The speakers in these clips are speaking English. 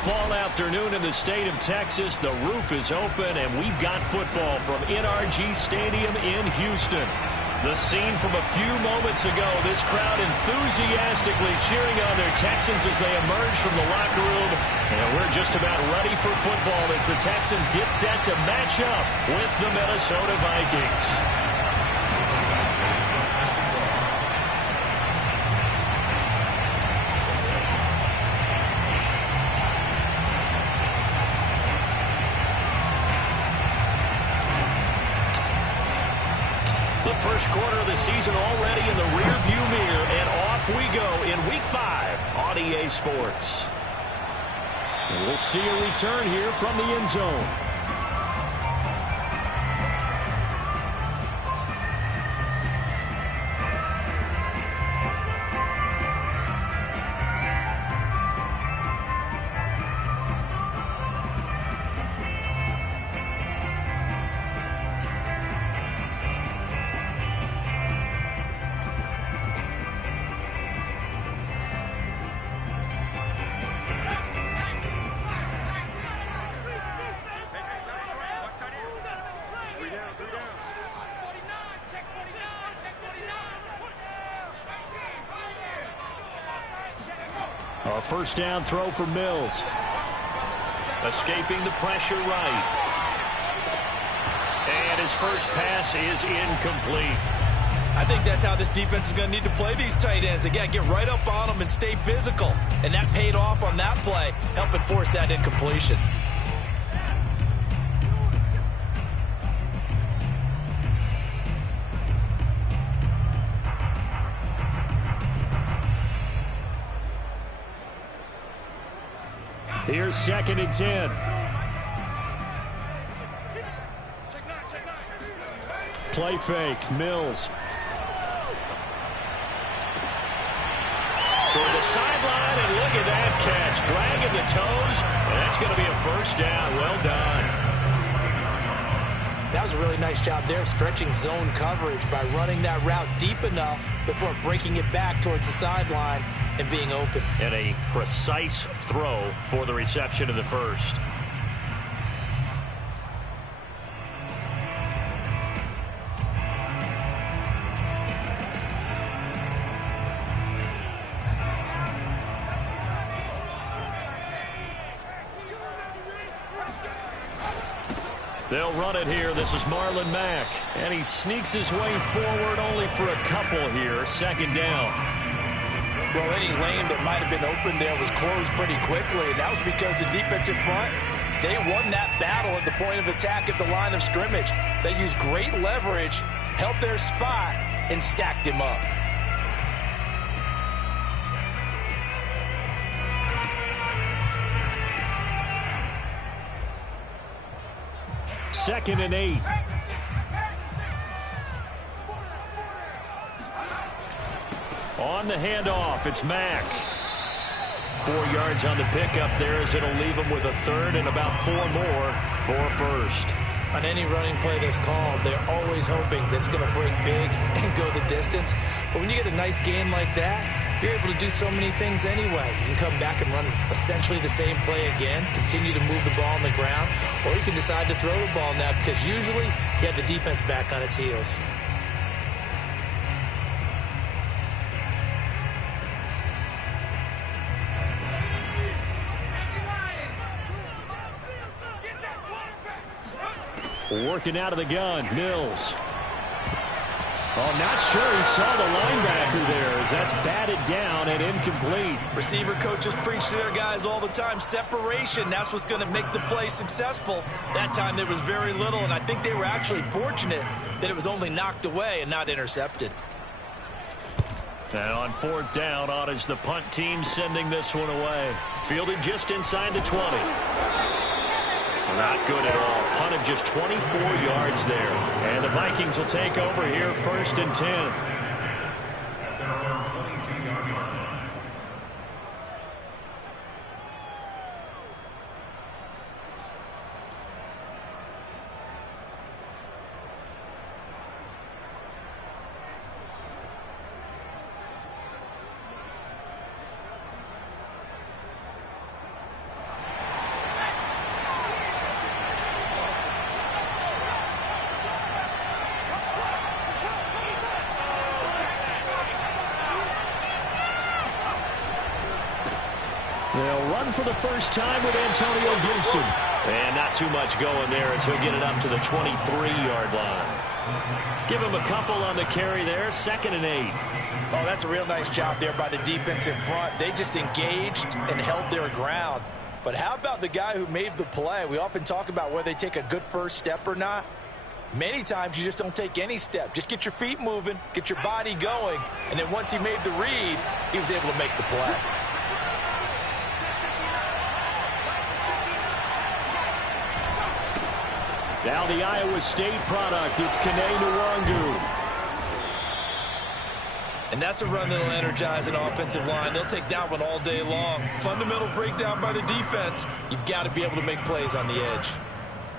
fall afternoon in the state of Texas. The roof is open, and we've got football from NRG Stadium in Houston. The scene from a few moments ago, this crowd enthusiastically cheering on their Texans as they emerge from the locker room. And we're just about ready for football as the Texans get set to match up with the Minnesota Vikings. First quarter of the season already in the rearview mirror, and off we go in Week 5 on EA Sports. And we'll see a return here from the end zone. A first down throw for Mills. Escaping the pressure right. And his first pass is incomplete. I think that's how this defense is going to need to play these tight ends. They got to get right up on them and stay physical. And that paid off on that play, helping force that incompletion. Here's 2nd and 10. Play fake. Mills. Toward the sideline, and look at that catch. Dragging the toes, and that's going to be a first down. Well done. That was a really nice job there, stretching zone coverage by running that route deep enough before breaking it back towards the sideline and being open. And a precise throw for the reception of the first. They'll run it here. This is Marlon Mack. And he sneaks his way forward only for a couple here. 2nd down. Well, any lane that might have been open there was closed pretty quickly. And that was because the defensive front, they won that battle at the point of attack at the line of scrimmage. They used great leverage, held their spot, and stacked him up. Second and 8. On the handoff, it's Mack. 4 yards on the pickup there as it'll leave him with a third and about 4 more for a first. On any running play that's called, they're always hoping that it's going to break big and go the distance. But when you get a nice gain like that, you're able to do so many things anyway. You can come back and run essentially the same play again, continue to move the ball on the ground, or you can decide to throw the ball now because usually you have the defense back on its heels. Working out of the gun, Mills. Oh, not sure he saw the linebacker there as that's batted down and incomplete. Receiver coaches preach to their guys all the time. Separation, that's what's going to make the play successful. That time there was very little, and I think they were actually fortunate that it was only knocked away and not intercepted. And on 4th down, on is the punt team sending this one away. Fielded just inside the 20. Not good at all. Punt of just 24 yards there. And the Vikings will take over here 1st and 10. run for the first time with Antonio Gibson. And not too much going there as he'll get it up to the 23-yard line. Give him a couple on the carry there, 2nd and 8. Oh, that's a real nice job there by the defensive front. They just engaged and held their ground. But how about the guy who made the play? We often talk about whether they take a good first step or not. Many times you just don't take any step. Just get your feet moving, get your body going, and then once he made the read, he was able to make the play. Now the Iowa State product, it's Kene Nwangu. And that's a run that'll energize an offensive line. They'll take that one all day long. Fundamental breakdown by the defense. You've got to be able to make plays on the edge.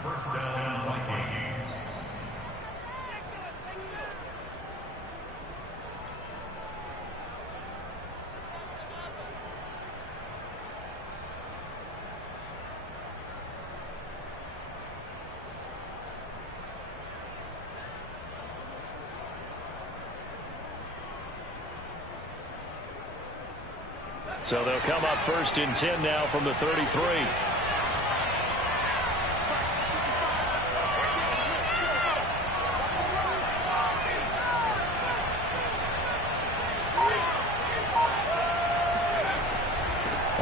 First down, Vikings. So they'll come up 1st and 10 now from the 33.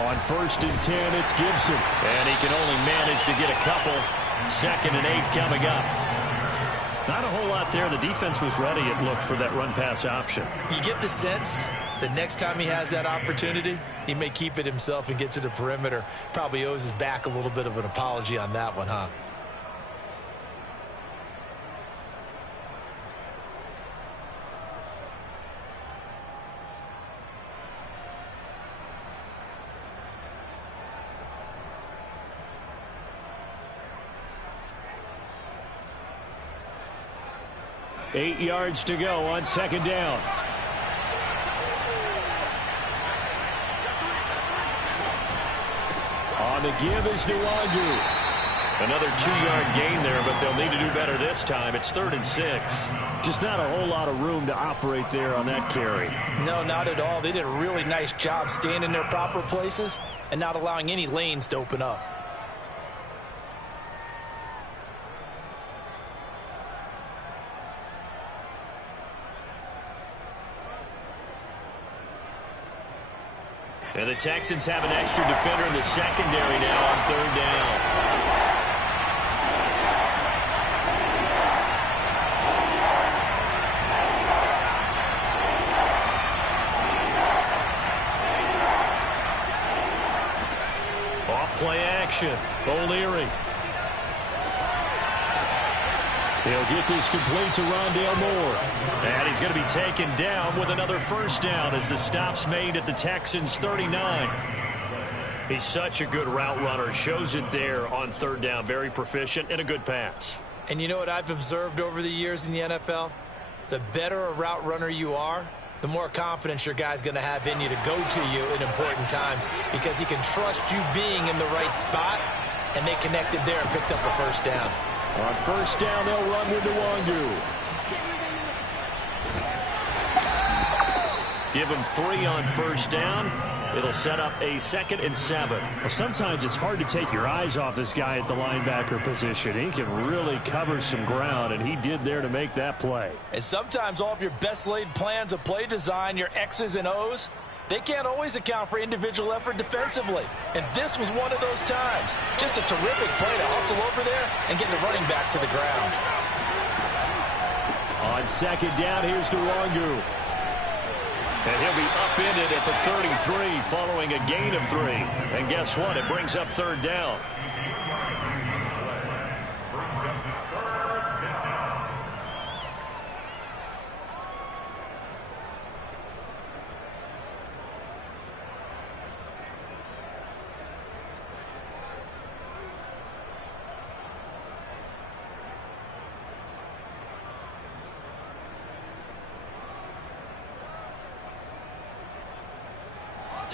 On 1st and 10, it's Gibson. And he can only manage to get a couple. 2nd and 8 coming up. Not a whole lot there. The defense was ready, it looked, for that run-pass option. You get the sense the next time he has that opportunity, he may keep it himself and get to the perimeter. Probably owes his back a little bit of an apology on that one, huh? Eight yards to go on 2nd down. On the give is Nwangu. Another 2-yard gain there, but they'll need to do better this time. It's 3rd and 6. Just not a whole lot of room to operate there on that carry. No, not at all. They did a really nice job staying in their proper places and not allowing any lanes to open up. And the Texans have an extra defender in the secondary now on 3rd down. Off-play action. O'Leary. He'll get this complete to Rondale Moore. And he's going to be taken down with another 1st down as the stop's made at the Texans' 39. He's such a good route runner. Shows it there on 3rd down. Very proficient and a good pass. And you know what I've observed over the years in the NFL? The better a route runner you are, the more confidence your guy's going to have in you to go to you in important times because he can trust you being in the right spot, and they connected there and picked up a 1st down. On 1st down, they'll run with Nwangu. Give him 3 on 1st down. It'll set up a 2nd and 7. Well, sometimes it's hard to take your eyes off this guy at the linebacker position. He can really cover some ground, and he did there to make that play. And sometimes all of your best laid plans of play design, your X's and O's, they can't always account for individual effort defensively. And this was one of those times. Just a terrific play to hustle over there and get the running back to the ground. On 2nd down, here's Nwangu. And he'll be upended at the 33 following a gain of 3. And guess what? It brings up 3rd down.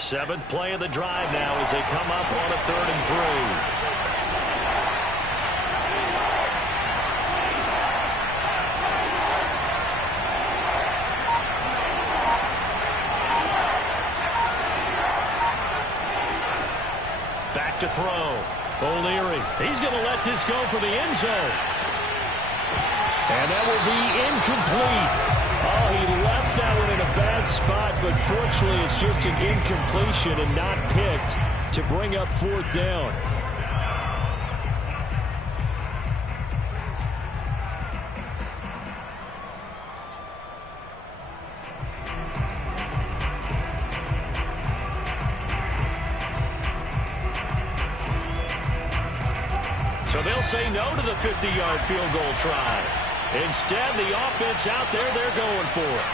Seventh play of the drive now as they come up on a 3rd and 3. back to throw. O'Leary, he's going to let this go for the end zone. And that will be incomplete. Oh, he left that one in a bad spot, but fortunately it's just an incompletion and not picked to bring up 4th down. So they'll say no to the 50-yard field goal try. Instead, the offense out there, they're going for it.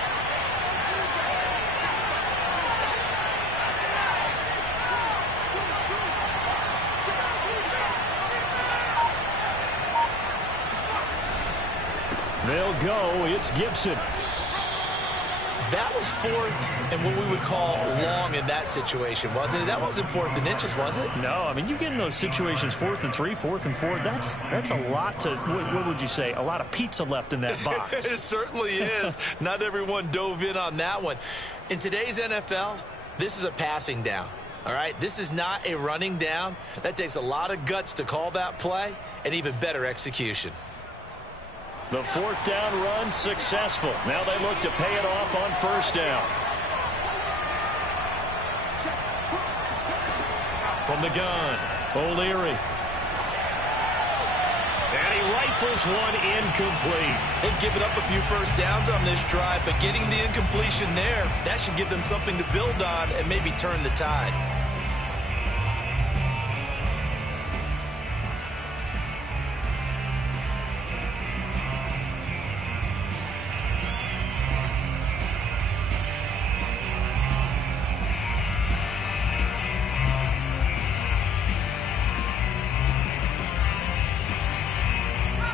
They'll go. It's Gibson. That was 4th and what we would call long in that situation, wasn't it? That wasn't 4th and inches, was it? No, I mean, you get in those situations 4th and 3, 4th and 4. That's a lot to, what would you say, a lot of pizza left in that box. It certainly is. Not everyone dove in on that one. In today's NFL, this is a passing down, all right? This is not a running down. That takes a lot of guts to call that play and even better execution. The 4th down run successful. Now they look to pay it off on 1st down. From the gun, O'Leary. And he rifles one incomplete. They've given up a few 1st downs on this drive, but getting the incompletion there, that should give them something to build on and maybe turn the tide.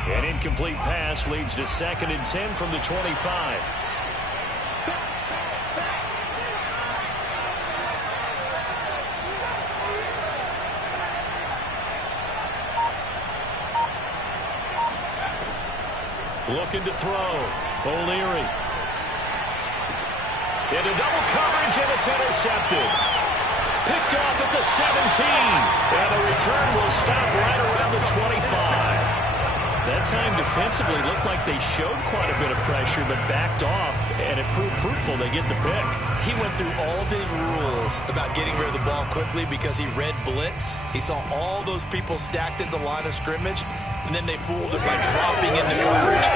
An incomplete pass leads to 2nd and 10 from the 25. Looking to throw. O'Leary. Into double coverage, and it's intercepted. Picked off at the 17. And the return will stop right around the 25. That time defensively looked like they showed quite a bit of pressure but backed off, and it proved fruitful. They get the pick. He went through all of his rules about getting rid of the ball quickly because he read blitz. He saw all those people stacked at the line of scrimmage, and then they fooled it by dropping into coverage.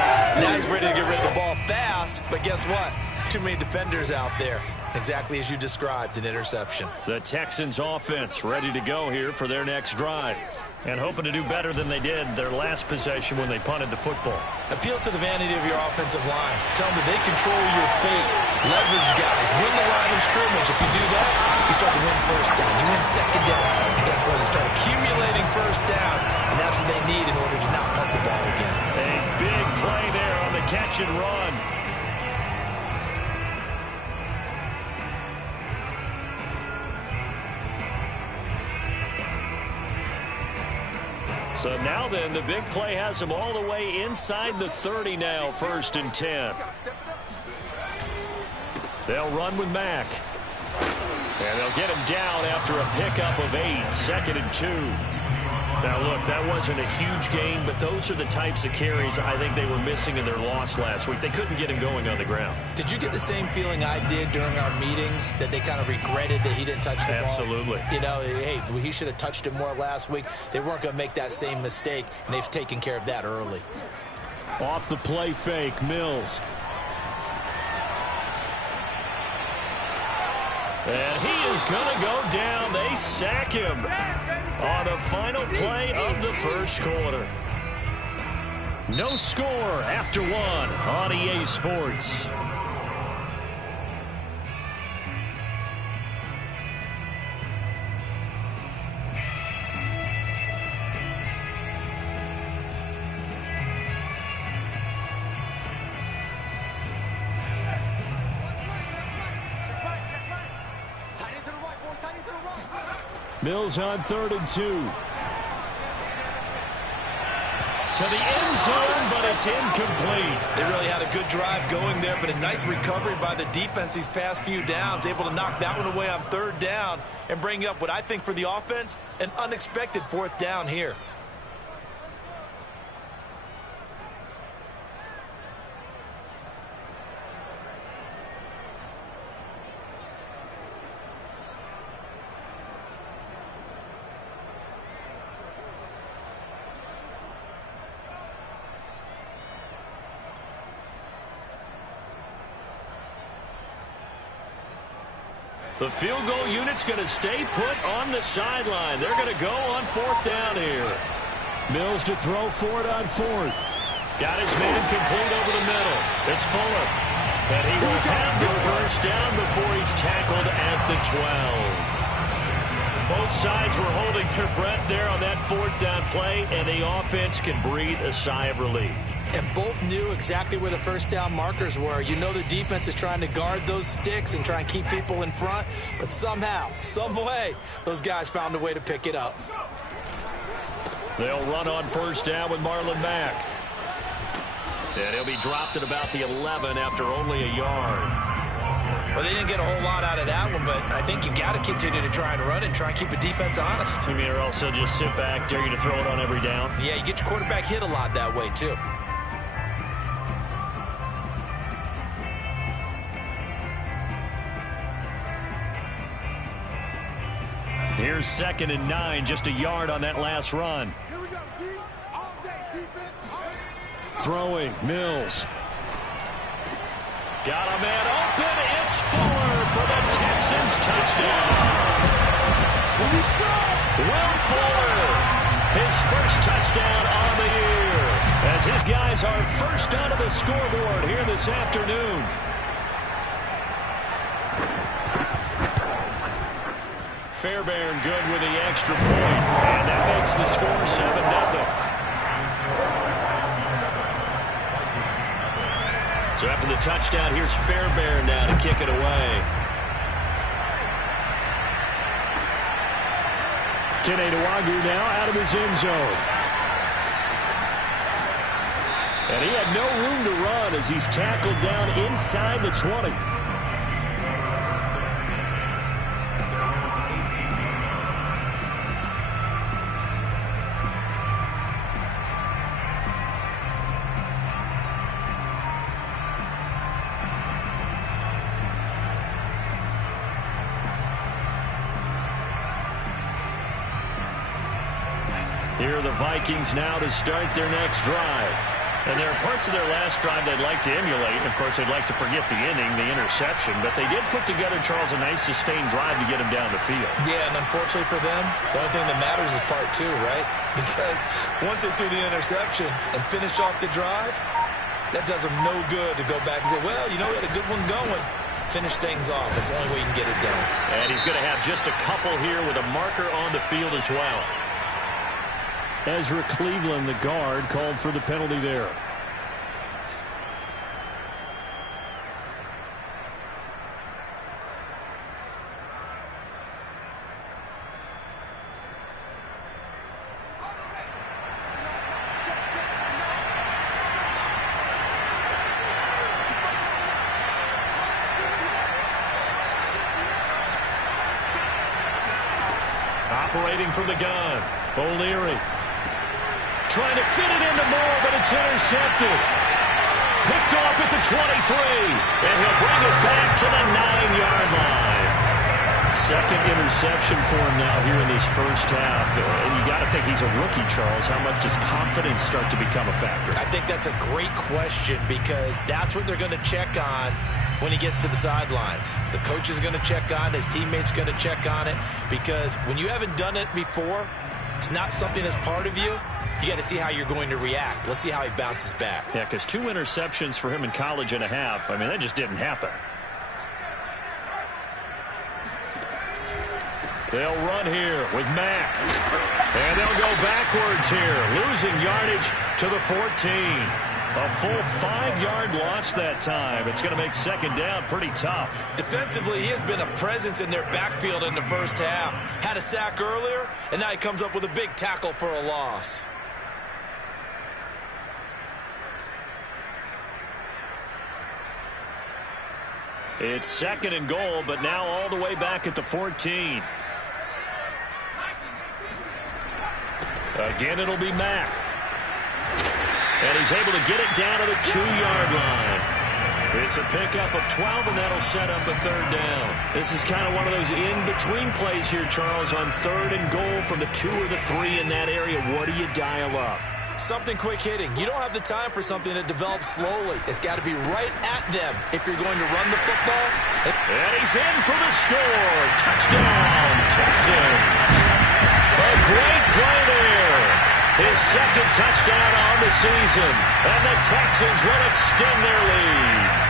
Now he's ready to get rid of the ball fast, but guess what? Too many defenders out there. Exactly as you described, an interception. The Texans offense ready to go here for their next drive. And hoping to do better than they did their last possession when they punted the football. Appeal to the vanity of your offensive line. Tell them that they control your fate. Leverage guys. Win the line of scrimmage. If you do that, you start to win 1st down. You win 2nd down. And guess what? You start accumulating 1st downs. And that's what they need in order to not punt the ball again. A big play there on the catch and run. So now then, the big play has them all the way inside the 30 now, 1st and 10. They'll run with Mack. And they'll get him down after a pickup of 8, 2nd and 2. Now, look, that wasn't a huge gain, but those are the types of carries I think they were missing in their loss last week. They couldn't get him going on the ground. Did you get the same feeling I did during our meetings, that they kind of regretted that he didn't touch the ball? Absolutely. You know, hey, he should have touched it more last week. They weren't going to make that same mistake, and they've taken care of that early. Off the play fake, Mills. And he is going to go down. They sack him on the final play of the 1st quarter. No score after 1 on EA Sports. Mills on 3rd and 2. to the end zone, but it's incomplete. They really had a good drive going there, but a nice recovery by the defense these past few downs, able to knock that one away on third down and bring up what I think for the offense, an unexpected fourth down here. The field goal unit's going to stay put on the sideline. They're going to go on fourth down here. Mills to throw for it on fourth. Got his man complete over the middle. It's Fuller. And he will have the first down before he's tackled at the 12. Both sides were holding their breath there on that fourth down play, and the offense can breathe a sigh of relief. And both knew exactly where the first down markers were. You know the defense is trying to guard those sticks and try and keep people in front. But somehow, some way, those guys found a way to pick it up. They'll run on first down with Marlon Mack. And he'll be dropped at about the 11 after only a yard. Well, they didn't get a whole lot out of that one, but I think you got to continue to try and run and try and keep the defense honest. You mean or also just sit back, dare you to throw it on every down? Yeah, you get your quarterback hit a lot that way, too. Here's 2nd and 9, just a yard on that last run. Here we go, D. All day defense. Throwing, Mills. Got a man open. It's Fuller for the Texans touchdown. Will Fuller, his first touchdown on the year, as his guys are first onto the scoreboard here this afternoon. Fairbairn good with the extra point, and that makes the score 7-0. So after the touchdown, here's Fairbairn now to kick it away. Kene Nwagu now out of his end zone. And he had no room to run as he's tackled down inside the 20. Here are the Vikings now to start their next drive. And there are parts of their last drive they'd like to emulate. And, of course, they'd like to forget the inning, the interception. But they did put together, Charles, a nice sustained drive to get him down the field. Yeah, and unfortunately for them, the only thing that matters is part 2, right? Because once they threw the interception and finished off the drive, that does them no good to go back and say, well, you know, we had a good one going. Finish things off. That's the only way you can get it done. And he's going to have just a couple here with a marker on the field as well. Ezra Cleveland, the guard, called for the penalty there. Operating from the gun, O'Leary. Trying to fit it into Moore, but it's intercepted. Picked off at the 23. And he'll bring it back to the 9-yard line. Second interception for him now here in this first half. And you got to think he's a rookie, Charles. How much does confidence start to become a factor? I think that's a great question because that's what they're going to check on when he gets to the sidelines. The coach is going to check on it. His teammates going to check on it because when you haven't done it before, it's not something that's part of you. You got to see how you're going to react. Let's see how he bounces back. Yeah, because 2 interceptions for him in college and a half. I mean, that just didn't happen. They'll run here with Mack. And they'll go backwards here, losing yardage to the 14. A full 5-yard loss that time. It's going to make second down pretty tough. Defensively, he has been a presence in their backfield in the first half. Had a sack earlier, and now he comes up with a big tackle for a loss. It's 2nd and goal, but now all the way back at the 14. Again, it'll be Mack. And he's able to get it down to the 2-yard line. It's a pickup of 12, and that'll set up a 3rd down. This is kind of one of those in-between plays here, Charles, on 3rd and goal from the 2 or the 3 in that area. What do you dial up? Something quick hitting. You don't have the time for something that develops slowly. It's got to be right at them if you're going to run the football. And he's in for the score. Touchdown, Texans. A great play there. His 2nd touchdown on the season. And the Texans will extend their lead.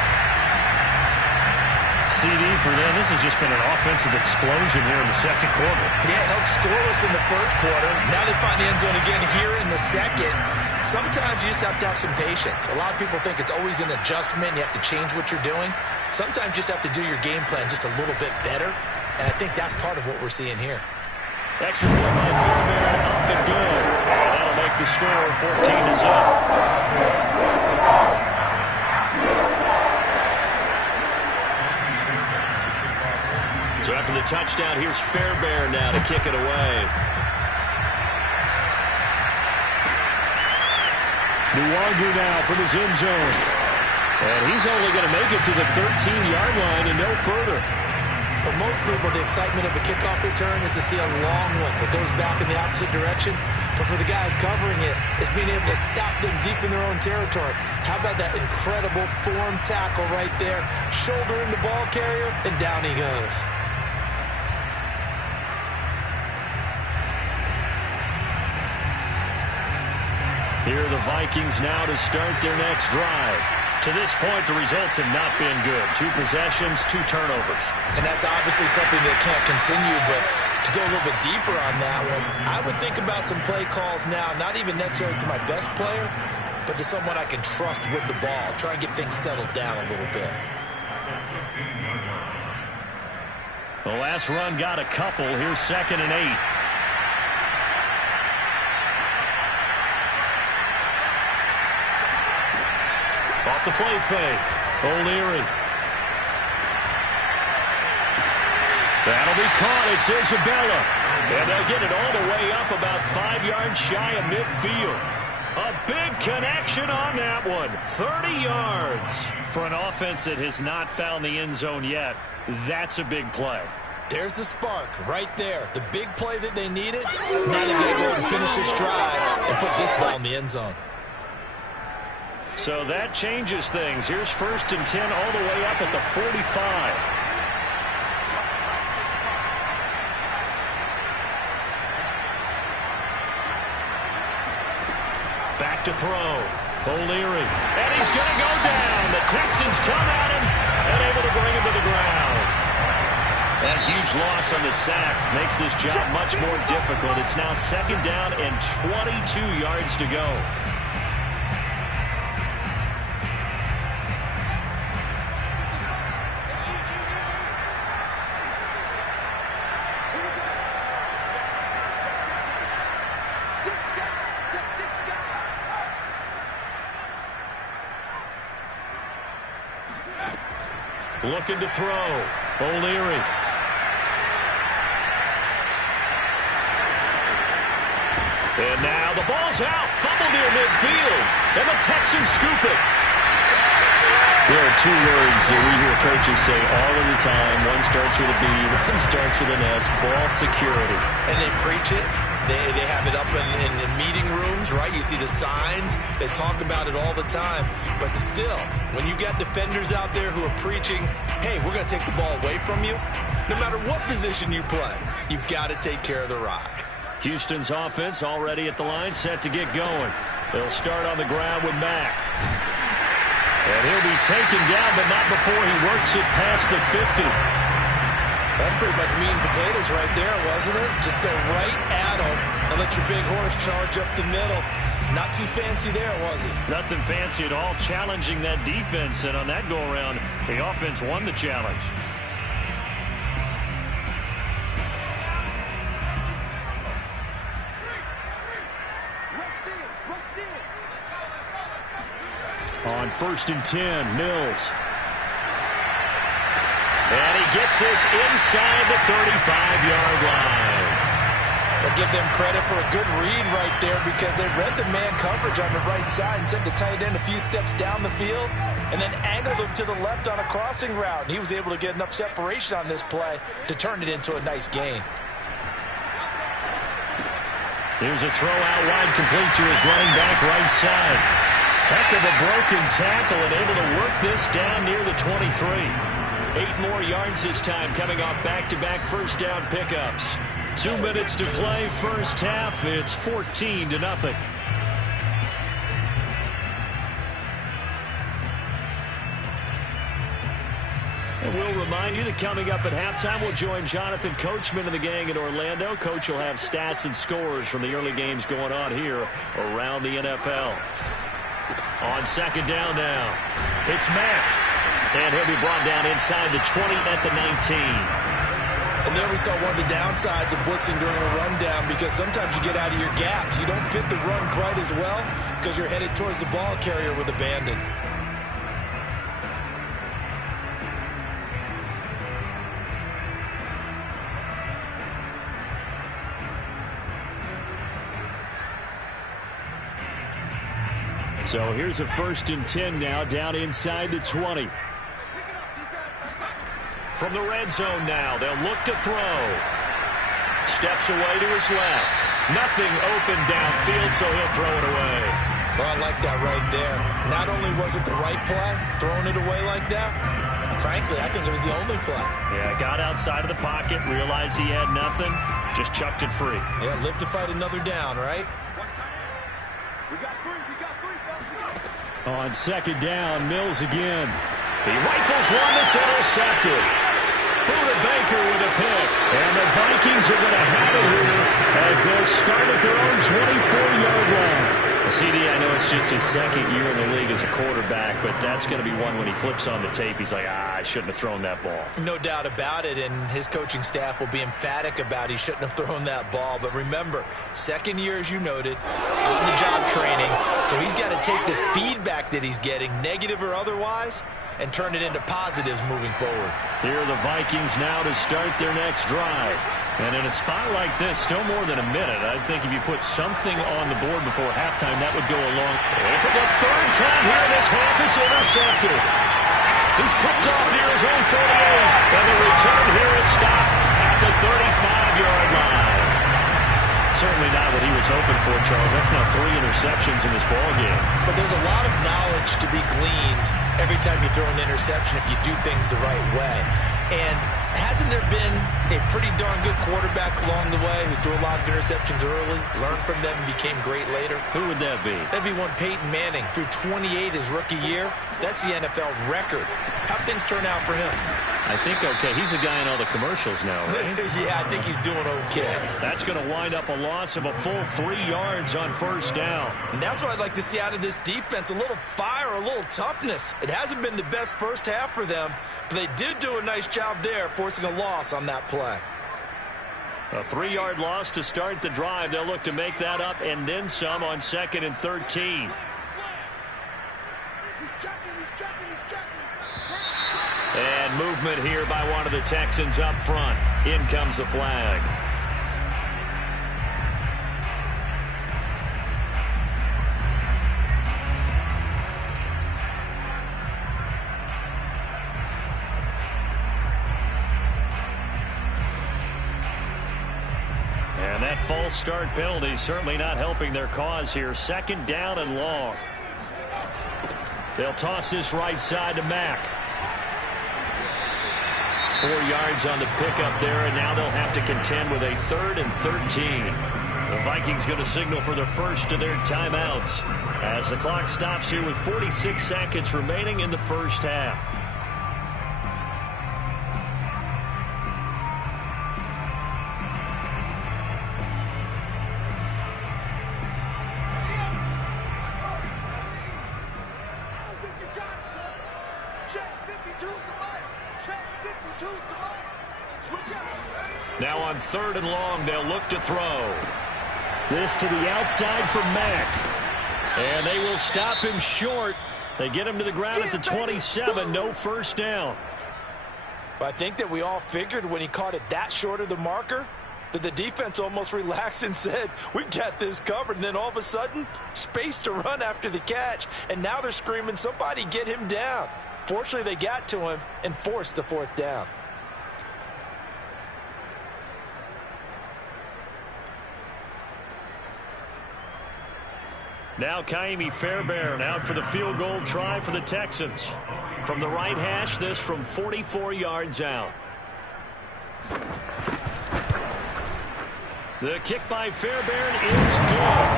CD for them. This has just been an offensive explosion here in the 2nd quarter. Yeah, held scoreless in the 1st quarter. Now they find the end zone again here in the 2nd. Sometimes you just have to have some patience. A lot of people think it's always an adjustment. You have to change what you're doing. Sometimes you just have to do your game plan just a little bit better. And I think that's part of what we're seeing here. Extra point by Fairbairn, up and good. And that'll make the score 14-7. So after the touchdown, here's Fairbairn now to kick it away. Nuwagu now from his end zone. And he's only going to make it to the 13-yard line and no further. For most people, the excitement of a kickoff return is to see a long one that goes back in the opposite direction. But for the guys covering it, it's being able to stop them deep in their own territory. How about that incredible form tackle right there? Shoulder in the ball carrier, and down he goes. Here are the Vikings now to start their next drive. To this point, the results have not been good. 2 possessions, 2 turnovers. And that's obviously something that can't continue, but to go a little bit deeper on that one, I would think about some play calls now, not even necessarily to my best player, but to someone I can trust with the ball. Try and get things settled down a little bit. The last run got a couple. Here's 2nd and 8. Off the play fake. O'Leary. That'll be caught. It's Isabella. And they'll get it all the way up about 5 yards shy of midfield. A big connection on that one. 30 yards. For an offense that has not found the end zone yet, that's a big play. There's the spark right there. The big play that they needed. Now they got to go and finish this drive and put this ball in the end zone. So that changes things. Here's 1st and 10 all the way up at the 45. Back to throw. O'Leary. And he's going to go down. The Texans come at him and able to bring him to the ground. That huge loss on the sack makes this job much more difficult. It's now 2nd down and 22 yards to go. Looking to throw. O'Leary. And now the ball's out. Fumble near midfield. And the Texans scoop it. There are 2 words that we hear coaches say all of the time. One starts with a B, one starts with an S. Ball security. And they preach it. They have it up in meeting rooms, right? You see the signs. They talk about it all the time. But still, when you got defenders out there who are preaching, hey, we're going to take the ball away from you, no matter what position you play, you've got to take care of the rock. Houston's offense already at the line, set to get going. They'll start on the ground with Mack. And he'll be taken down, but not before he works it past the 50. That's pretty much meat and potatoes right there, wasn't it? Just go right at them and let your big horse charge up the middle. Not too fancy there, was it? Nothing fancy at all, challenging that defense. And on that go-around, the offense won the challenge. On 1st and 10, Mills. And he gets this inside the 35-yard line. I'll give them credit for a good read right there because they read the man coverage on the right side and sent the tight end a few steps down the field and then angled him to the left on a crossing route. And he was able to get enough separation on this play to turn it into a nice gain. Here's a throw out wide, complete to his running back right side. Heck of a broken tackle and able to work this down near the 23. 8 more yards this time, coming off back-to-back first down pickups. 2 minutes to play first half. It's 14-0. And we'll remind you that coming up at halftime, we'll join Jonathan Coachman and the gang in Orlando. Coach will have stats and scores from the early games going on here around the NFL. On second down now, it's Mack. And he'll be brought down inside the 20 at the 19. And there we saw one of the downsides of blitzing during a rundown because sometimes you get out of your gaps. You don't fit the run quite as well because you're headed towards the ball carrier with abandon. So here's a 1st and 10 now, down inside the 20. From the red zone now, they'll look to throw. Steps away to his left. Nothing open downfield, so he'll throw it away. Well, I like that right there. Not only was it the right play, throwing it away like that, frankly, I think it was the only play. Yeah, got outside of the pocket, realized he had nothing, just chucked it free. Yeah, live to fight another down, right? We got three. On second down, Mills again. He rifles one that's intercepted. Buda Baker with a pick. And the Vikings are going to have it here as they'll start at their own 24-yard line. CD, I know it's just his second year in the league as a quarterback, but that's going to be one when he flips on the tape. He's like, I shouldn't have thrown that ball. No doubt about it, and his coaching staff will be emphatic about he shouldn't have thrown that ball. But remember, second year, as you noted, on-the-job training, so he's got to take this feedback that he's getting, negative or otherwise, and turn it into positives moving forward. Here are the Vikings now to start their next drive. And in a spot like this, still more than a minute, I think if you put something on the board before halftime, that would go along. And for the third time here in this half, it's intercepted. He's picked off near his own 48. And the return here is stopped at the 35-yard line. Certainly not what he was hoping for, Charles. That's now 3 interceptions in this ballgame. But there's a lot of knowledge to be gleaned every time you throw an interception if you do things the right way. And hasn't there been a pretty darn good quarterback along the way who threw a lot of interceptions early, learned from them, and became great later? Who would that be? That'd be one Peyton Manning. Threw 28 his rookie year. That's the NFL record. How things turn out for him? I think okay. He's a guy in all the commercials now, right? Yeah, I think he's doing okay. That's going to wind up a loss of a full 3 yards on first down. And that's what I'd like to see out of this defense. A little fire, a little toughness. It hasn't been the best first half for them, but they did do a nice job there, forcing a loss on that play. A 3-yard loss to start the drive. They'll look to make that up and then some on 2nd and 13. And movement here by one of the Texans up front. In comes the flag. And that false start penalty certainly not helping their cause here. 2nd down and long. They'll toss this right side to Mack. 4 yards on the pickup there, and now they'll have to contend with a 3rd and 13. The Vikings going to signal for the first of their timeouts as the clock stops here with 46 seconds remaining in the first half. Now on 3rd and long, they'll look to throw. This to the outside for Mack. And they will stop him short. They get him to the ground at the 27. No first down. I think that we all figured when he caught it that short of the marker that the defense almost relaxed and said, we got this covered. And then all of a sudden, space to run after the catch. And now they're screaming, somebody get him down. Fortunately, they got to him and forced the fourth down. Now Kaimi Fairbairn out for the field goal try for the Texans. From the right hash, this from 44 yards out. The kick by Fairbairn is good.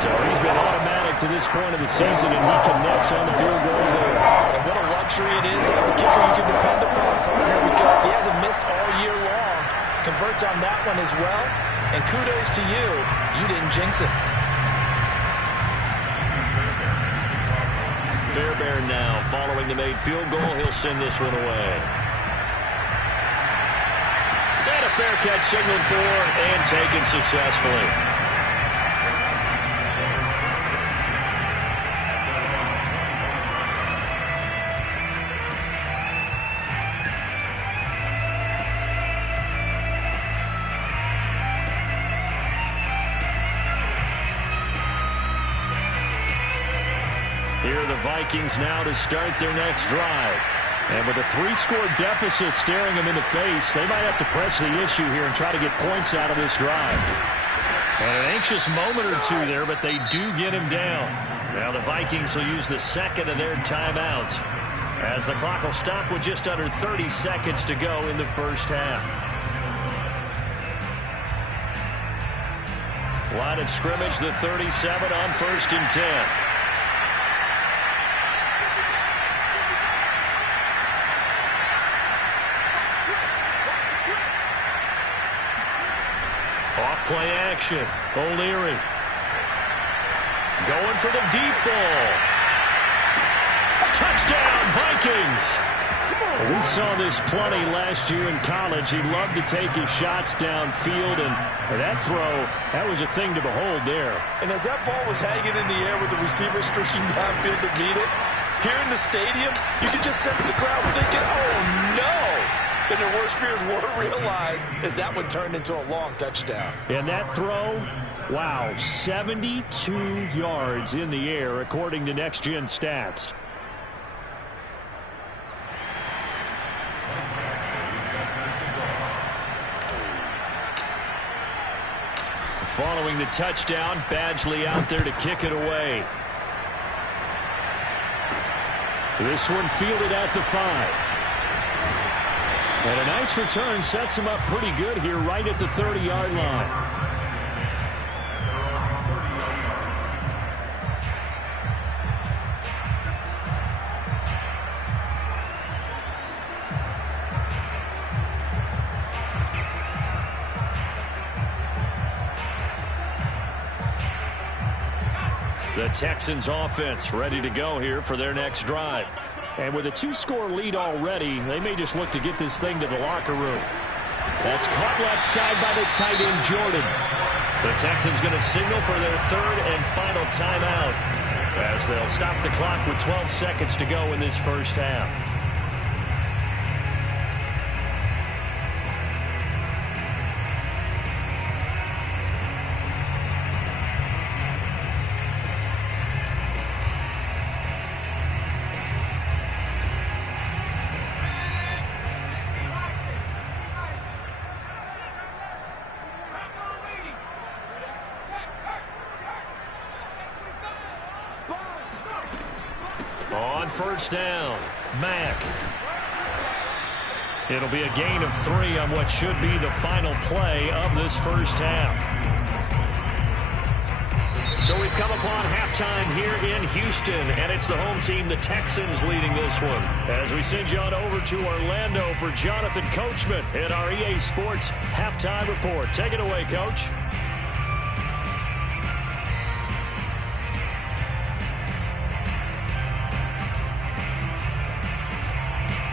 So he's been automatic to this point of the season, and he connects on the field goal there. And what a luxury it is to have a kicker you can depend upon, partner, because he hasn't missed all year long. Converts on that one as well. And kudos to you. You didn't jinx it. Fairbairn now following the made field goal. He'll send this one away. And a fair catch signaled for and taken successfully. Here are the Vikings now to start their next drive. And with a 3-score deficit staring them in the face, they might have to press the issue here and try to get points out of this drive. And an anxious moment or two there, but they do get him down. Now the Vikings will use the second of their timeouts, as the clock will stop with just under 30 seconds to go in the first half. Line of scrimmage, the 37 on 1st and 10. Play action. O'Leary going for the deep ball. Touchdown, Vikings. We saw this plenty last year in college. He loved to take his shots downfield, and that throw, that was a thing to behold there. And as that ball was hanging in the air with the receiver streaking downfield to meet it, here in the stadium, you could just sense the crowd thinking, oh, no. And their worst fears were realized as that one turned into a long touchdown. And that throw, wow, 72 yards in the air, according to Next Gen Stats. Following the touchdown, Badgley out there to kick it away. This one fielded at the 5. And a nice return sets him up pretty good here right at the 30-yard line. The Texans offense ready to go here for their next drive. And with a 2-score lead already, they may just look to get this thing to the locker room. That's caught left side by the tight end, Jordan. The Texans going to signal for their third and final timeout, as they'll stop the clock with 12 seconds to go in this first half. On first down, Mack. It'll be a gain of 3 on what should be the final play of this first half. So we've come upon halftime here in Houston, and it's the home team, the Texans, leading this one. As we send you on over to Orlando for Jonathan Coachman in our EA Sports Halftime Report. Take it away, Coach.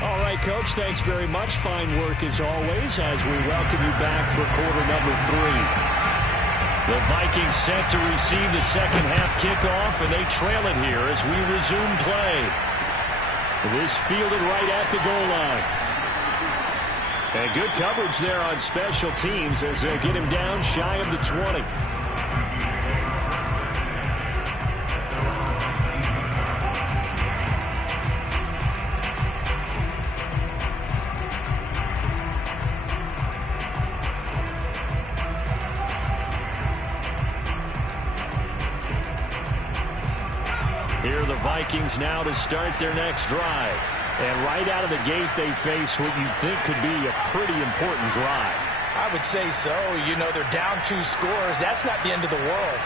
All right, Coach, thanks very much. Fine work as always as we welcome you back for quarter number 3. The Vikings set to receive the second half kickoff, and they trail it here as we resume play. This fielded right at the goal line. And good coverage there on special teams as they get him down shy of the 20. Here are the Vikings now to start their next drive. And right out of the gate, they face what you think could be a pretty important drive. I would say so. You know, they're down 2 scores. That's not the end of the world.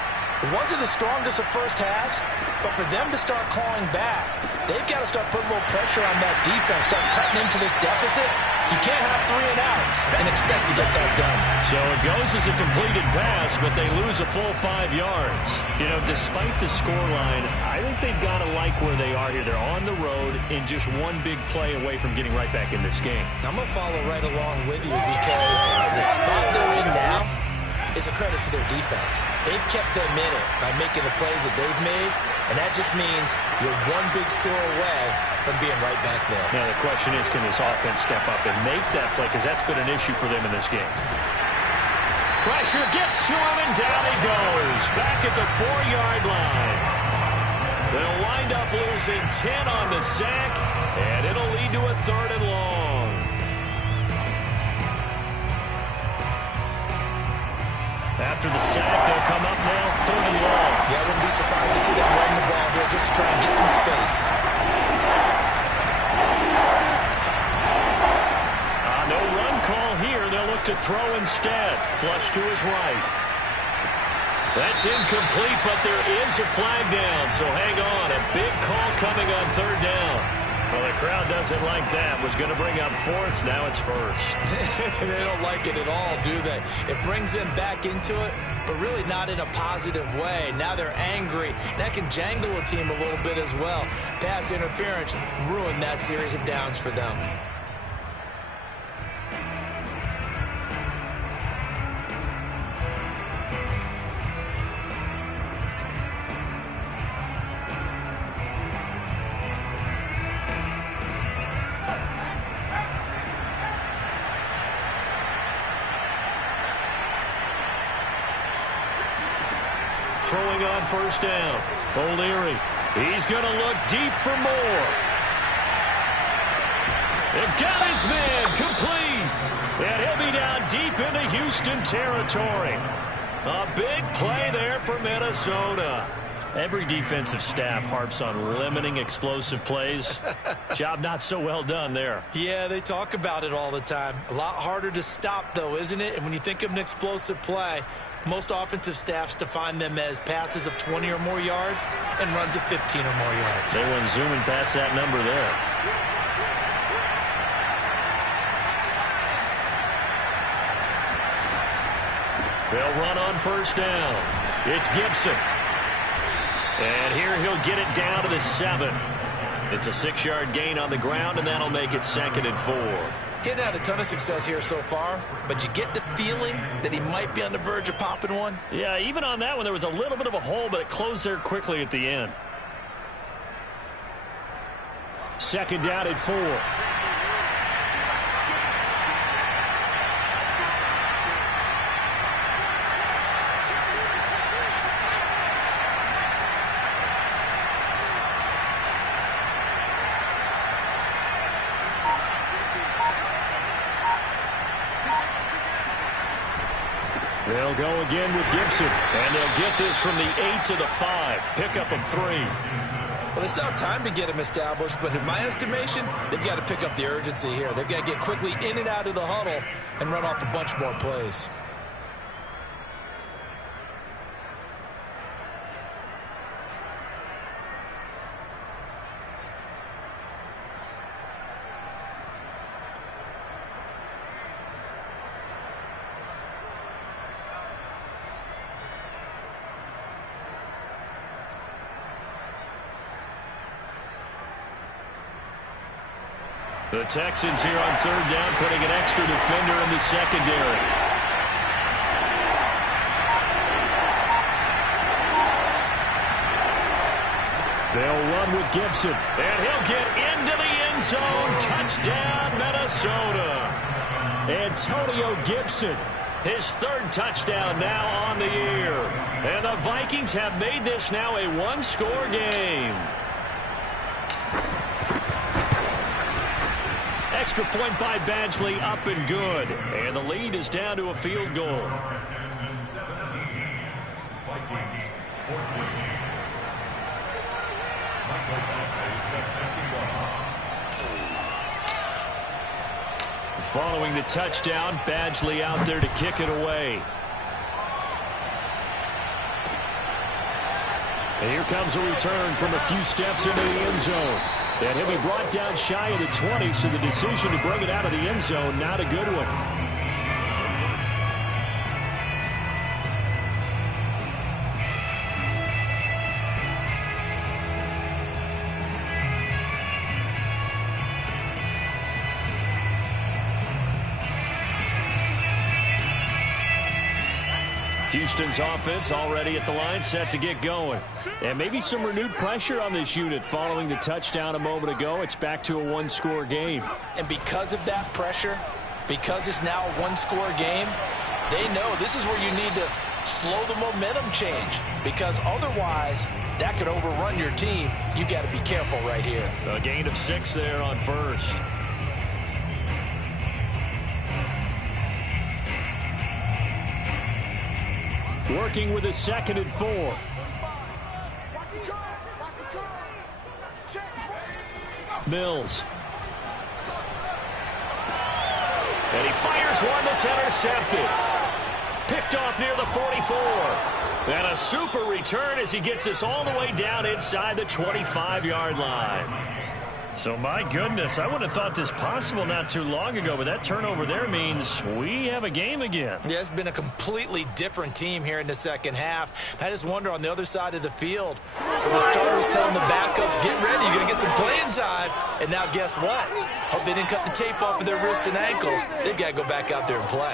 It wasn't the strongest of first halves, but for them to start clawing back, they've got to start putting a little pressure on that defense, start cutting into this deficit. You can't have 3 and outs and expect to get that done. So it goes as a completed pass, but they lose a full 5 yards. You know, despite the scoreline, I think they've got to like where they are here. They're on the road and just one big play away from getting right back in this game. I'm going to follow right along with you because the spot they're in now is a credit to their defense. They've kept them in it by making the plays that they've made, and that just means you're one big score away from being right back there. Now the question is, can this offense step up and make that play? Because that's been an issue for them in this game. Pressure gets to him, and down he goes. Back at the 4-yard line. They'll wind up losing 10 on the sack, and it'll lead to a 3rd and long. After the sack, they'll come up now 3rd and long. Yeah, I wouldn't be surprised to see them run the ball here just to try and get some space. No run call here. They'll look to throw instead. Flush to his right. That's incomplete, but there is a flag down, so hang on. A big call coming on 3rd down. Well, the crowd doesn't like that. Was going to bring up 4th. Now it's 1st. They don't like it at all, do they? It brings them back into it, but really not in a positive way. Now they're angry. That can jangle a team a little bit as well. Pass interference ruined that series of downs for them. Throwing on 1st down. O'Leary. He's going to look deep for more. They've got his man complete. And he'll be down deep into Houston territory. A big play there for Minnesota. Every defensive staff harps on limiting explosive plays. Job not so well done there. Yeah, they talk about it all the time. A lot harder to stop, though, isn't it? And when you think of an explosive play, most offensive staffs define them as passes of 20 or more yards and runs of 15 or more yards. They went zooming past that number there. They'll run on 1st down. It's Gibson. And here he'll get it down to the 7. It's a 6-yard gain on the ground, and that'll make it 2nd and 4. Getting had a ton of success here so far, but you get the feeling that he might be on the verge of popping one. Yeah, even on that one, there was a little bit of a hole, but it closed there quickly at the end. 2nd down at 4. They'll go again with Gibson, and they'll get this from the 8 to the 5. Pickup of 3. Well, they still have time to get him established, but in my estimation, they've got to pick up the urgency here. They've got to get quickly in and out of the huddle and run off a bunch more plays. The Texans here on 3rd down, putting an extra defender in the secondary. They'll run with Gibson, and he'll get into the end zone. Touchdown, Minnesota. Antonio Gibson, his third touchdown now on the year. And the Vikings have made this now a one-score game. Extra point by Badgley, up and good. And the lead is down to a field goal. Vikings 14. Michael Badgley set to kick off. Following the touchdown, Badgley out there to kick it away. And here comes a return from a few steps into the end zone. And he'll be brought down shy of the 20, so the decision to bring it out of the end zone, not a good one. Houston's offense already at the line, set to get going. And maybe some renewed pressure on this unit following the touchdown a moment ago. It's back to a one-score game. And because of that pressure, because it's now a one-score game, they know this is where you need to slow the momentum change, because otherwise that could overrun your team. You've got to be careful right here. A gain of 6 there on first. Working with a 2nd and 4. Mills. And he fires one that's intercepted. Picked off near the 44. And a super return as he gets us all the way down inside the 25-yard line. So, my goodness, I would have thought this possible not too long ago, but that turnover there means we have a game again. Yeah, it's been a completely different team here in the second half. I just wonder on the other side of the field, where the starters telling the backups, get ready, you're going to get some playing time. And now guess what? Hope they didn't cut the tape off of their wrists and ankles. They've got to go back out there and play.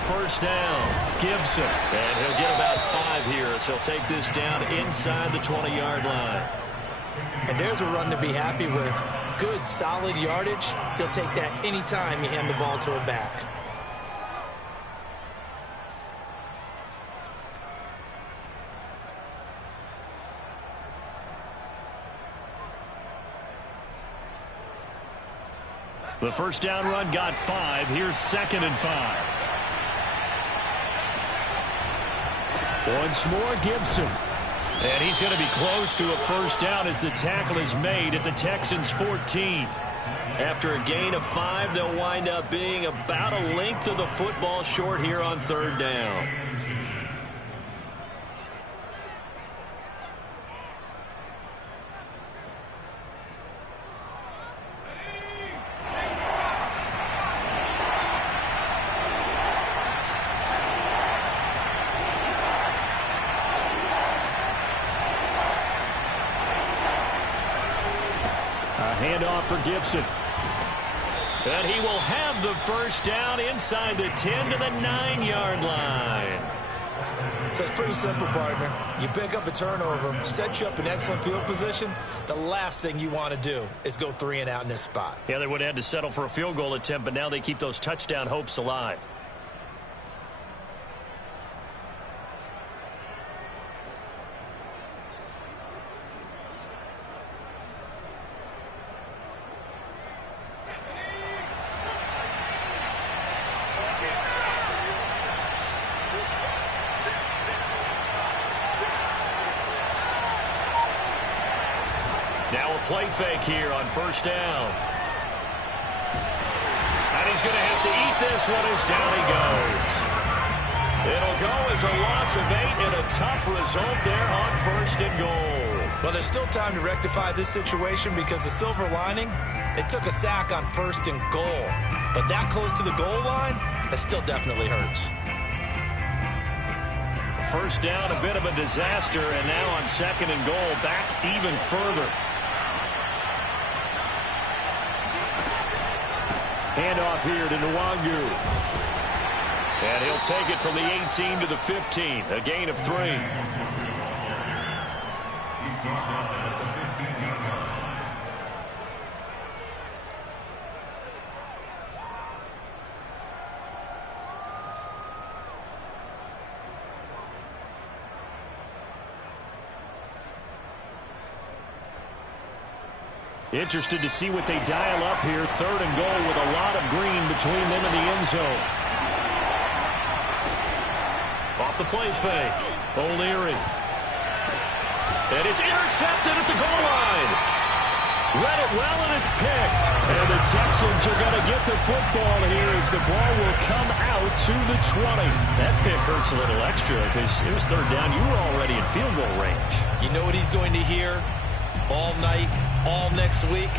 First down, Gibson. And he'll get about 5 here as he'll take this down inside the 20-yard line. And there's a run to be happy with. Good, solid yardage. He'll take that anytime you hand the ball to a back. The first down run got 5. Here's 2nd and 5. Once more, Gibson. And he's going to be close to a first down as the tackle is made at the Texans' 14. After a gain of 5, they'll wind up being about a length of the football short here on 3rd down. Handoff for Gibson. And he will have the first down inside the 10 to the 9-yard line. So it's pretty simple, partner. You pick up a turnover, set you up in excellent field position. The last thing you want to do is go 3 and out in this spot. Yeah, they would have had to settle for a field goal attempt, but now they keep those touchdown hopes alive. Now a play fake here on first down. And he's going to have to eat this one as down he goes. It'll go as a loss of 8 and a tough result there on 1st and goal. Well, there's still time to rectify this situation because the silver lining, they took a sack on 1st and goal. But that close to the goal line, that still definitely hurts. first down, a bit of a disaster, and now on 2nd and goal, back even further. Handoff here to Nwangu. And he'll take it from the 18 to the 15, a gain of 3. He's brought down at the 15-yard line. Interested to see what they dial up here. 3rd and goal with a lot of green between them and the end zone. Off the play fake. O'Leary. And it's intercepted at the goal line. Read it well, and it's picked. And the Texans are going to get the football here as the ball will come out to the 20. That pick hurts a little extra because it was 3rd down. You were already in field goal range. You know what he's going to hear all night, all next week?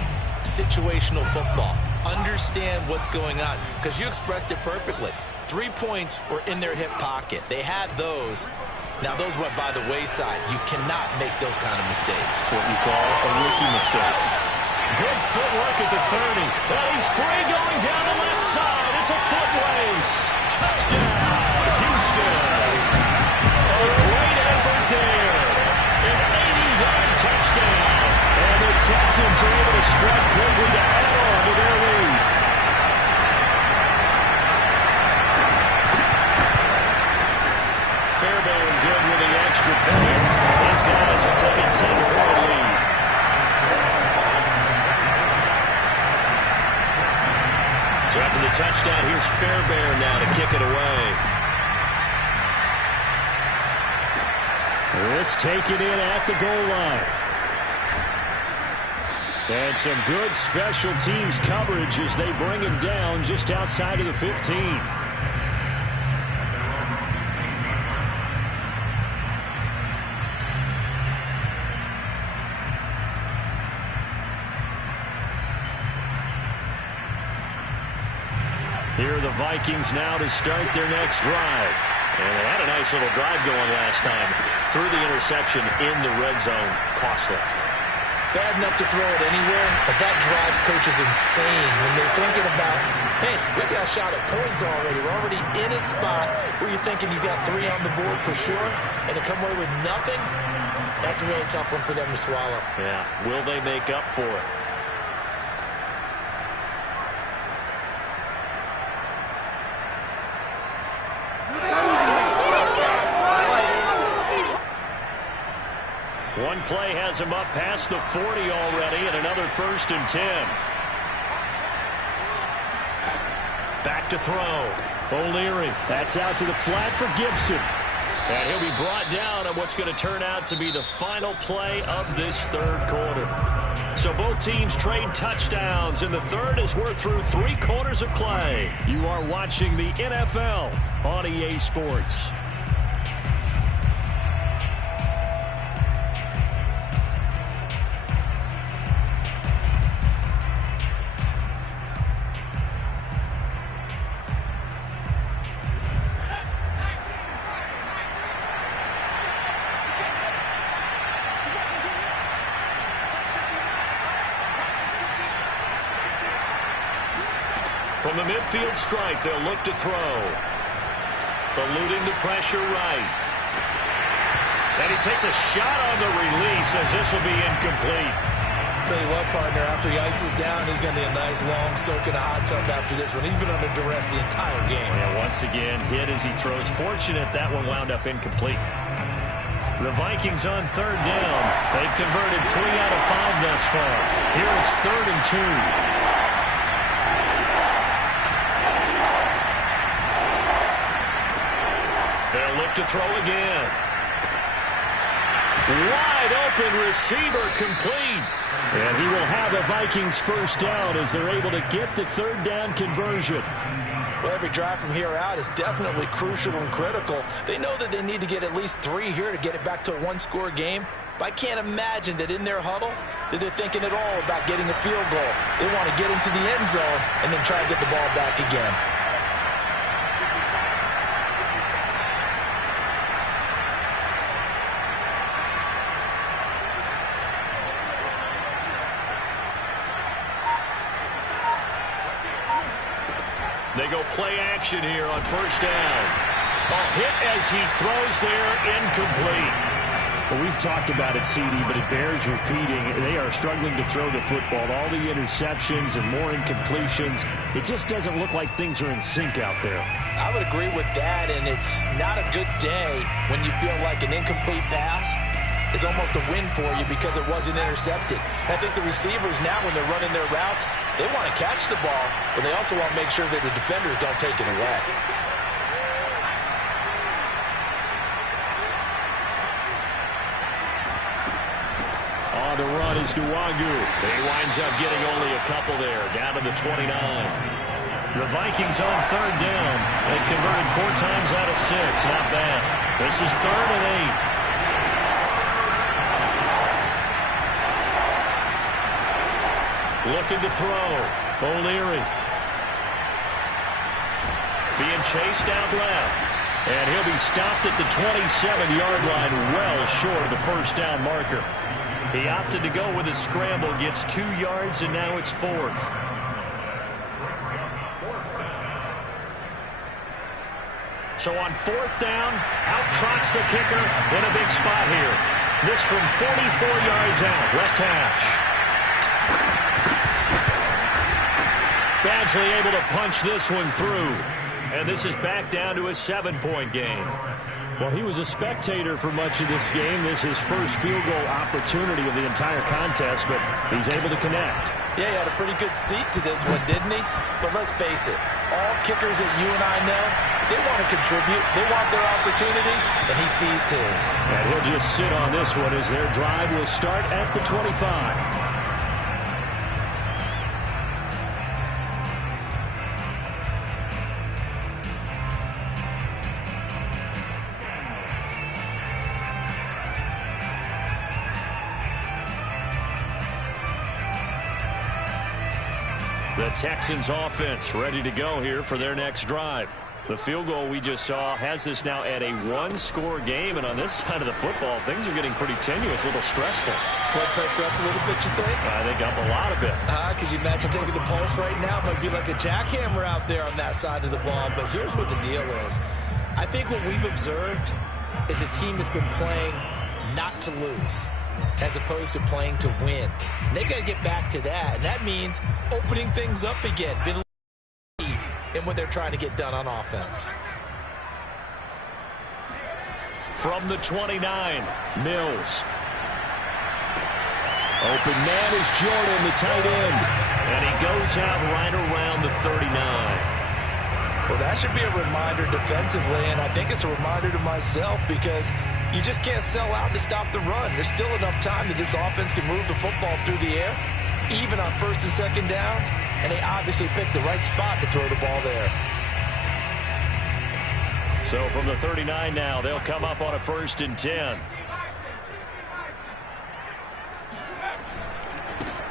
Situational football. Understand what's going on, because you expressed it perfectly. 3 points were in their hip pocket. They had those. Now those went by the wayside. You cannot make those kind of mistakes. What you call a rookie mistake. Good footwork at the 30. And he's free going down the left side. It's a foot race. Touchdown, Houston. A great effort there. An 80-yard touchdown. And the Texans are able to strike quickly to add on to their lead. Fairbairn good with the extra point. These guys will take a 10-point lead. So after the touchdown, here's Fairbairn now to kick it away. This taken in at the goal line. And some good special teams coverage as they bring him down just outside of the 15. Here are the Vikings now to start their next drive. And they had a nice little drive going last time. Through the interception in the red zone. Costly. Bad enough to throw it anywhere, but that drives coaches insane when they're thinking about, hey, we got a shot at points already. We're already in a spot where you're thinking you got 3 on the board for sure, and to come away with nothing, that's a really tough one for them to swallow. Yeah, will they make up for it? One play has him up past the 40 already, and another 1st and 10. Back to throw. O'Leary. That's out to the flat for Gibson. And he'll be brought down on what's going to turn out to be the final play of this 3rd quarter. So both teams trade touchdowns, and the 3rd as we're through 3 quarters of play. You are watching the NFL on EA Sports. From the midfield stripe, they'll look to throw. Eluding the pressure right. And he takes a shot on the release as this will be incomplete. Tell you what, partner, after he ices down, he's going to be a nice long soak in a hot tub after this one. He's been under duress the entire game. And once again, hit as he throws. Fortunate that one wound up incomplete. The Vikings on 3rd down. They've converted 3 out of 5 thus far. Here it's 3rd and 2. They'll look to throw again. Wide open receiver complete. And he will have a Vikings 1st down as they're able to get the 3rd down conversion. Well, every drive from here out is definitely crucial and critical. They know that they need to get at least 3 here to get it back to a 1-score game. But I can't imagine that in their huddle that they're thinking at all about getting a field goal. They want to get into the end zone and then try to get the ball back again. They go play action here on first down. A hit as he throws there, incomplete. Well, we've talked about it, CD, but it bears repeating. They are struggling to throw the football. All the interceptions and more incompletions. It just doesn't look like things are in sync out there. I would agree with that, and it's not a good day when you feel like an incomplete pass is almost a win for you because it wasn't intercepted. I think the receivers now, when they're running their routes, they want to catch the ball, but they also want to make sure that the defenders don't take it away. On the run is Duwagu. He winds up getting only a couple there, down to the 29. The Vikings on third down. They've converted 4 times out of 6. Not bad. This is 3rd and 8. Looking to throw. O'Leary. Being chased out left. And he'll be stopped at the 27-yard line, well short of the first down marker. He opted to go with a scramble, gets 2 yards, and now it's 4th. So on 4th down, out trots the kicker in a big spot here. This from 44 yards out, left hash. Badgley able to punch this one through. And this is back down to a 7-point game. Well, he was a spectator for much of this game. This is his first field goal opportunity of the entire contest, but he's able to connect. Yeah, he had a pretty good seat to this one, didn't he? But let's face it, all kickers that you and I know, they want to contribute. They want their opportunity, and he seized his. And he'll just sit on this one as their drive will start at the 25. The Texans offense ready to go here for their next drive. The field goal we just saw has this now at a 1-score game, and on this side of the football, things are getting pretty tenuous, a little stressful. Blood pressure up a little bit, you think? I think up a lot of it. Could you imagine taking the pulse right now? It might be like a jackhammer out there on that side of the ball, but here's what the deal is. I think what we've observed is a team that's been playing not to lose, as opposed to playing to win. And they've got to get back to that, and that means opening things up again, been in what they're trying to get done on offense. From the 29, Mills. Open man is Jordan, the tight end. And he goes out right around the 39. Well, that should be a reminder defensively, and I think it's a reminder to myself because you just can't sell out to stop the run. There's still enough time that this offense can move the football through the air, even on 1st and 2nd downs, and they obviously picked the right spot to throw the ball there. So from the 39 now, they'll come up on a 1st and 10.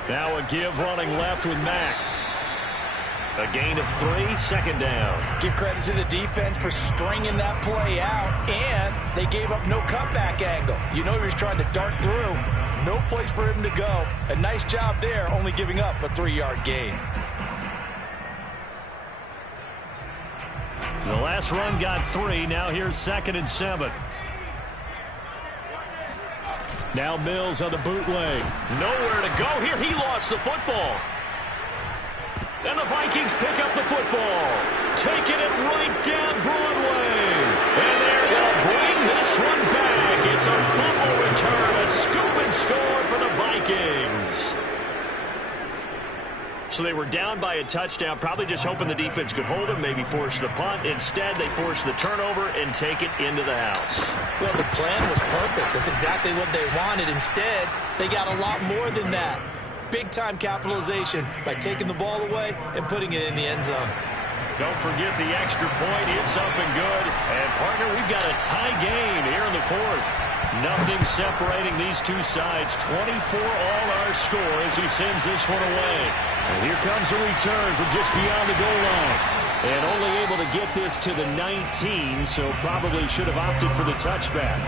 Now a give running left with Mack. A gain of 3, 2nd down. Give credit to the defense for stringing that play out, and they gave up no cutback angle. You know he was trying to dart through. No place for him to go. A nice job there, only giving up a 3-yard gain. The last run got 3. Now here's 2nd and 7. Now Mills on the bootleg. Nowhere to go here. He lost the football. And the Vikings pick up the football. Taking it right down Broadway. And they're going to bring this one back. It's a fumble return. A scoop and score for the Vikings. So they were down by a touchdown, probably just hoping the defense could hold them, maybe force the punt. Instead, they force the turnover and take it into the house. Well, the plan was perfect. That's exactly what they wanted. Instead, they got a lot more than that. Big-time capitalization by taking the ball away and putting it in the end zone. Don't forget the extra point. It's up and good. And, partner, we've got a tie game here in the 4th. Nothing separating these two sides. 24 all our score as he sends this one away. And here comes a return from just beyond the goal line. And only able to get this to the 19, so probably should have opted for the touchback.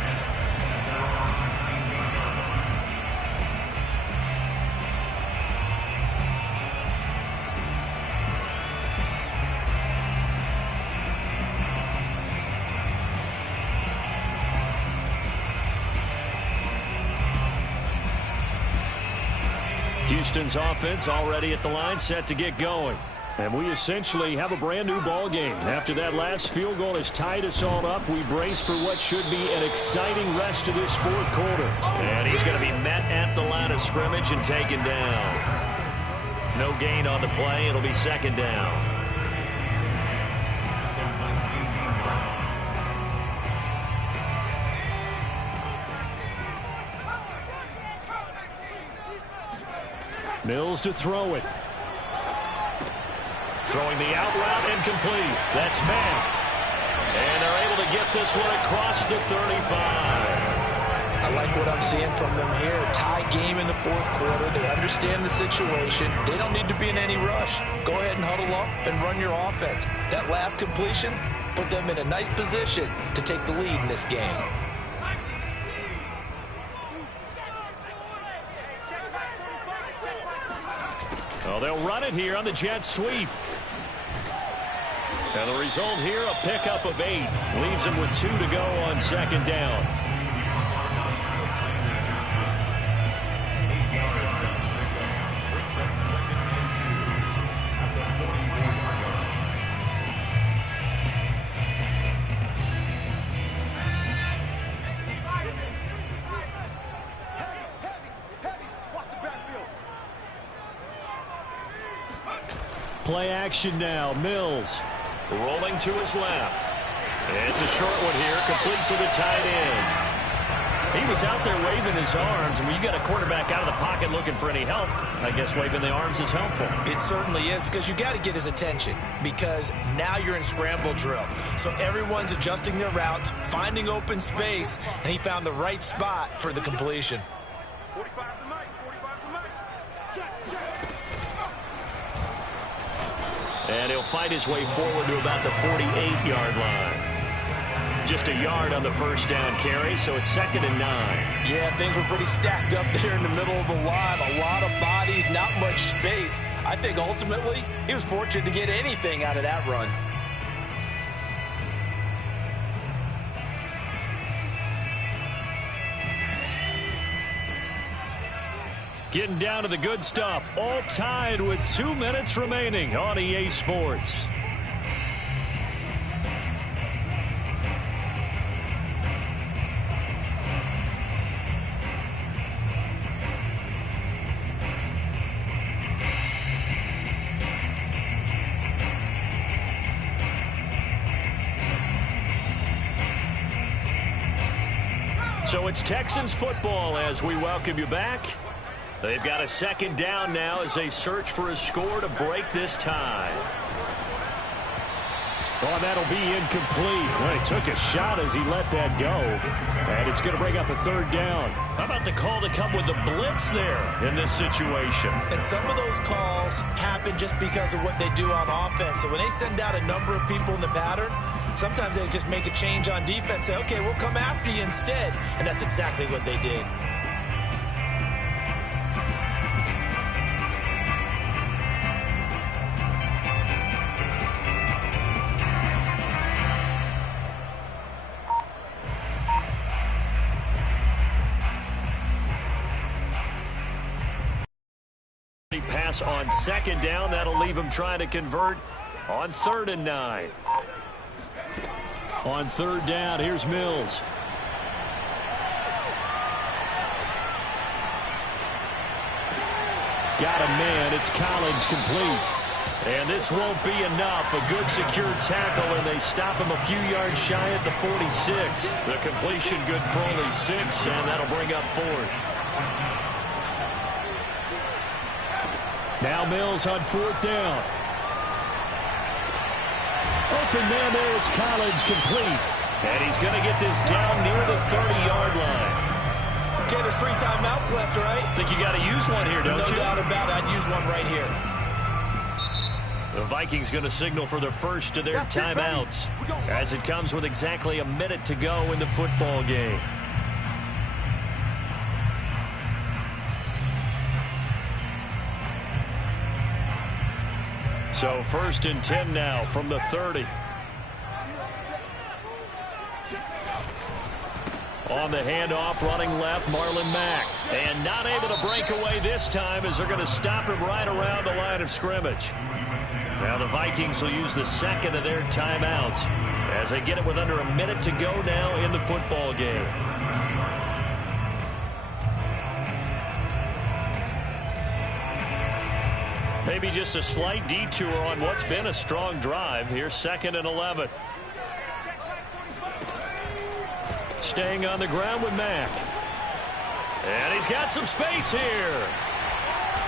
Houston's offense already at the line, set to get going. And we essentially have a brand new ball game. After that last field goal has tied us all up, we brace for what should be an exciting rest of this fourth quarter. And he's going to be met at the line of scrimmage and taken down. No gain on the play. It'll be second down. Mills to throw it. Throwing the out route incomplete. That's Mack. And they're able to get this one across the 35. I like what I'm seeing from them here. Tie game in the fourth quarter. They understand the situation. They don't need to be in any rush. Go ahead and huddle up and run your offense. That last completion put them in a nice position to take the lead in this game. Well, they'll run it here on the jet sweep. And the result here, a pickup of 8. Leaves them with 2 to go on second down. Play action now. Mills rolling to his left. It's a short one here, complete to the tight end. He was out there waving his arms, and when you got a quarterback out of the pocket looking for any help, I guess waving the arms is helpful. It certainly is, because you got to get his attention, because now you're in scramble drill. So everyone's adjusting their routes, finding open space, and he found the right spot for the completion. 45 to Mike, 45 to Mike. Check. And he'll fight his way forward to about the 48-yard line. Just a yard on the first down carry, so it's 2nd and 9. Yeah, things were pretty stacked up there in the middle of the line. A lot of bodies, not much space. I think ultimately he was fortunate to get anything out of that run. Getting down to the good stuff. All tied with 2 minutes remaining on EA Sports. So it's Texans football as we welcome you back. They've got a second down now as they search for a score to break this tie. Oh, that'll be incomplete. Well, he took a shot as he let that go. And it's going to bring up a 3rd down. How about the call to come with the blitz there in this situation? And some of those calls happen just because of what they do on offense. So when they send out a number of people in the pattern, sometimes they just make a change on defense. Say, okay, we'll come after you instead. And that's exactly what they did. Pass on 2nd down. That'll leave him trying to convert on 3rd and 9. On 3rd down, here's Mills. Got a man. It's Collins complete. And this won't be enough. A good secure tackle, and they stop him a few yards shy at the 46. The completion good for only 6, and that'll bring up 4th. Now Mills on 4th down. Open man there. It's Collins complete. And he's going to get this down near the 30-yard line. Okay, there's 3 timeouts left, right? Think you got to use one here, don't you? No doubt about it. I'd use one right here. The Vikings going to signal for the first of their timeouts as it comes with exactly a minute to go in the football game. So 1st and 10 now from the 30. On the handoff, running left, Marlon Mack. And not able to break away this time as they're going to stop him right around the line of scrimmage. Now the Vikings will use the second of their timeouts as they get it with under a minute to go now in the football game. Maybe just a slight detour on what's been a strong drive. Here's 2nd and 11. Staying on the ground with Mack. And he's got some space here.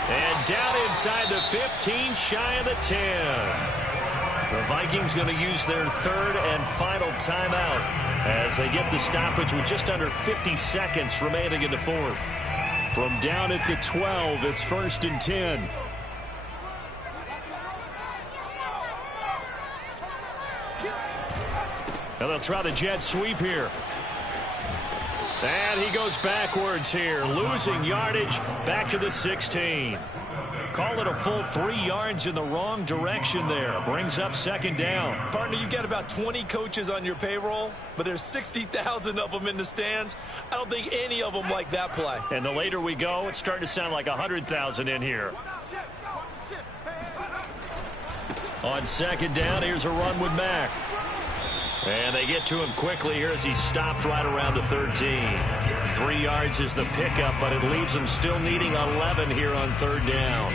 And down inside the 15, shy of the 10. The Vikings going to use their 3rd and final timeout as they get the stoppage with just under 50 seconds remaining in the 4th. From down at the 12, it's 1st and 10. And they'll try the jet sweep here. And he goes backwards here, losing yardage back to the 16. Call it a full 3 yards in the wrong direction there. Brings up 2nd down. Partner, you've got about 20 coaches on your payroll, but there's 60,000 of them in the stands. I don't think any of them like that play. And the later we go, it's starting to sound like 100,000 in here. On 2nd down, here's a run with Mack. And they get to him quickly here as he stopped right around the 13. 3 yards is the pickup, but it leaves him still needing 11 here on 3rd down.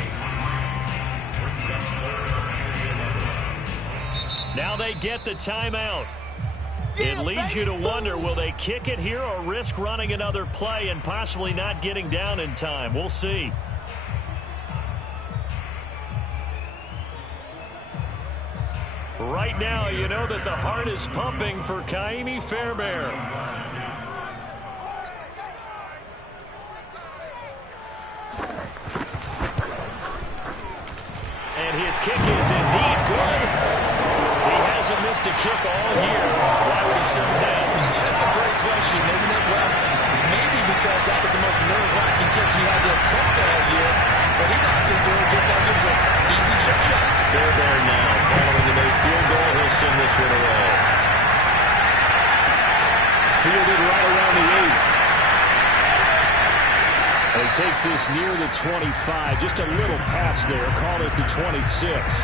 Now they get the timeout. It leads you to wonder, will they kick it here or risk running another play and possibly not getting down in time? We'll see. Right now, you know that the heart is pumping for Kaimi Fairbairn. And his kick is indeed good. He hasn't missed a kick all year. Why would he start that? That's a great question, isn't it? Well, maybe because that was the most nerve-wracking kick he had to attempt all year. But he knocked it through just like it was an easy chip shot. Fairbairn now, following the made field goal, he'll send this one away. Fielded right around the 8. And he takes this near the 25. Just a little pass there. Call it the 26.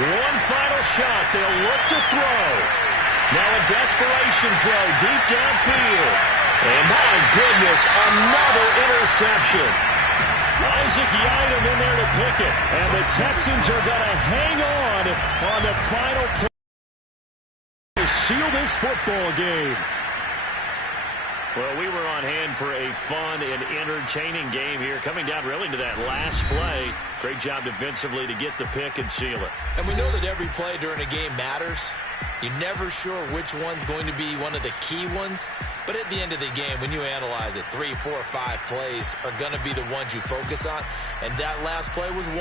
One final shot. They'll look to throw. Now a desperation throw deep downfield. And my goodness, another interception. Isaac Yiadom in there to pick it. And the Texans are going to hang on the final play to seal this football game. Well, we were on hand for a fun and entertaining game here. Coming down really to that last play. Great job defensively to get the pick and seal it. And we know that every play during a game matters. You're never sure which one's going to be one of the key ones. But at the end of the game, when you analyze it, 3, 4, 5 plays are going to be the ones you focus on. And that last play was one.